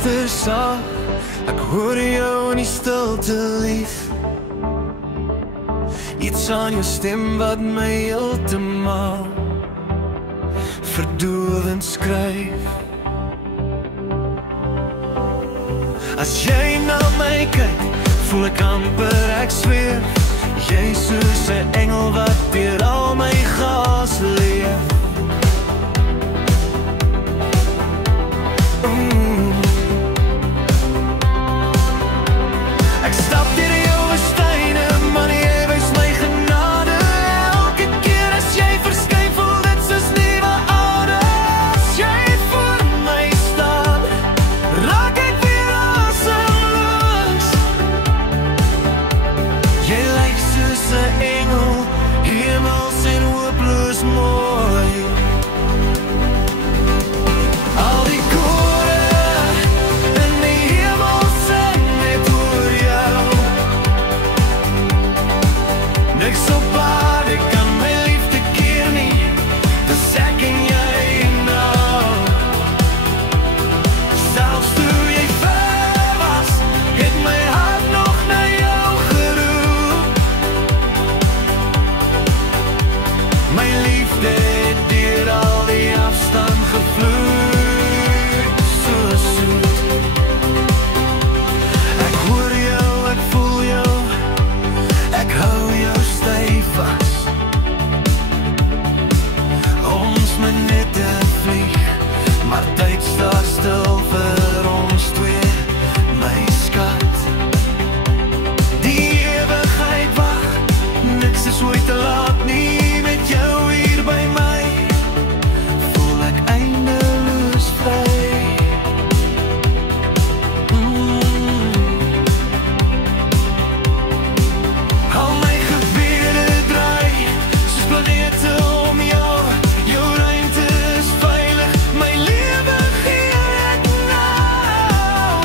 fluister sag, ek hoor jou in die stilte lief. Iets aan jou stem wat my heeltemal verdovend skryf. As jy na my kyk, voel ek amper ek zweef. Jy soos 'n engel wat deur al my gas leef. Ek stap deur jou woestyne, maar jy wys my genade. Elke keer as jy verskyn, voel dit soos nuwe aarde. As jy voor my staan, raak ek weer asemloos. Jy lyk soos 'n engel, hemels en hopeloos mooi. Al die kore in die hemel sing net oor jou. Niks op aarde kan my liefde keer nie, dis ek en jy nou. Selfs toe jy ver was, het my hart nog na jou geroep. My liefde het deur al die afstand gevloei, so soet. Ek hoor jou, ek voel jou, ek hou jou styf vas. Ons minute vlieg, maar tyd staan stil vir ons twee, my skat. Die ewigheid wag, niks is ooit te laat nie. Met jou hier by my, voel ek eindeloos vry. Al my gebede draai, soos planete om jou. Jou ruimte is veilig, my lewe gee ek nou.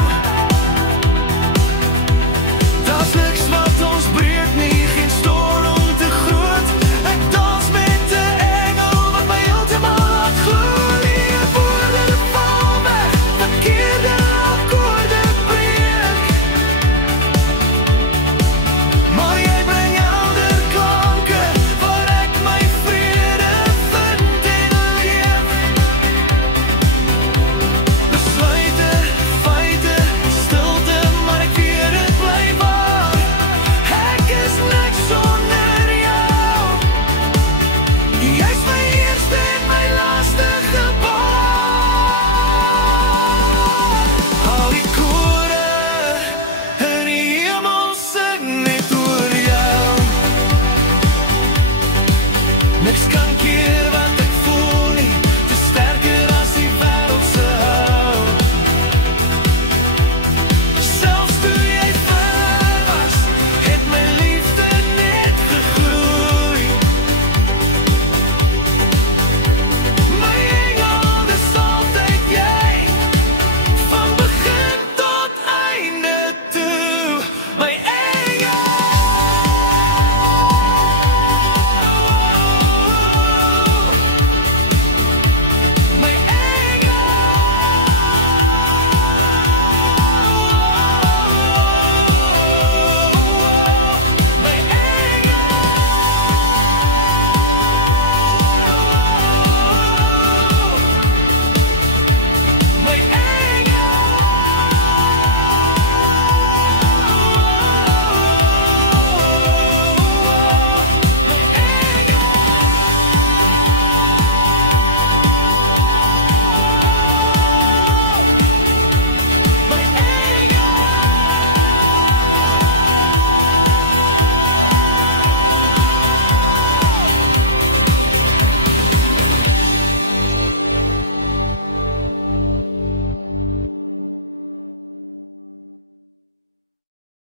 Daar's niks wat ons breek nie, geen storm te groot. Ek dans met 'n engel wat my heeltemal laat glo. Die woorde val weg, verkeerde akkoorde breek. Maar jy bring helder klanke, waar ek my vrede vind en leef. Besluite, feite, stilte, maar ek weet dit bly waar. Ek is niks sonder jou. Jy's my eerste en my laaste gebaar. Al die kore in die hemel sing net oor jou. Niks kan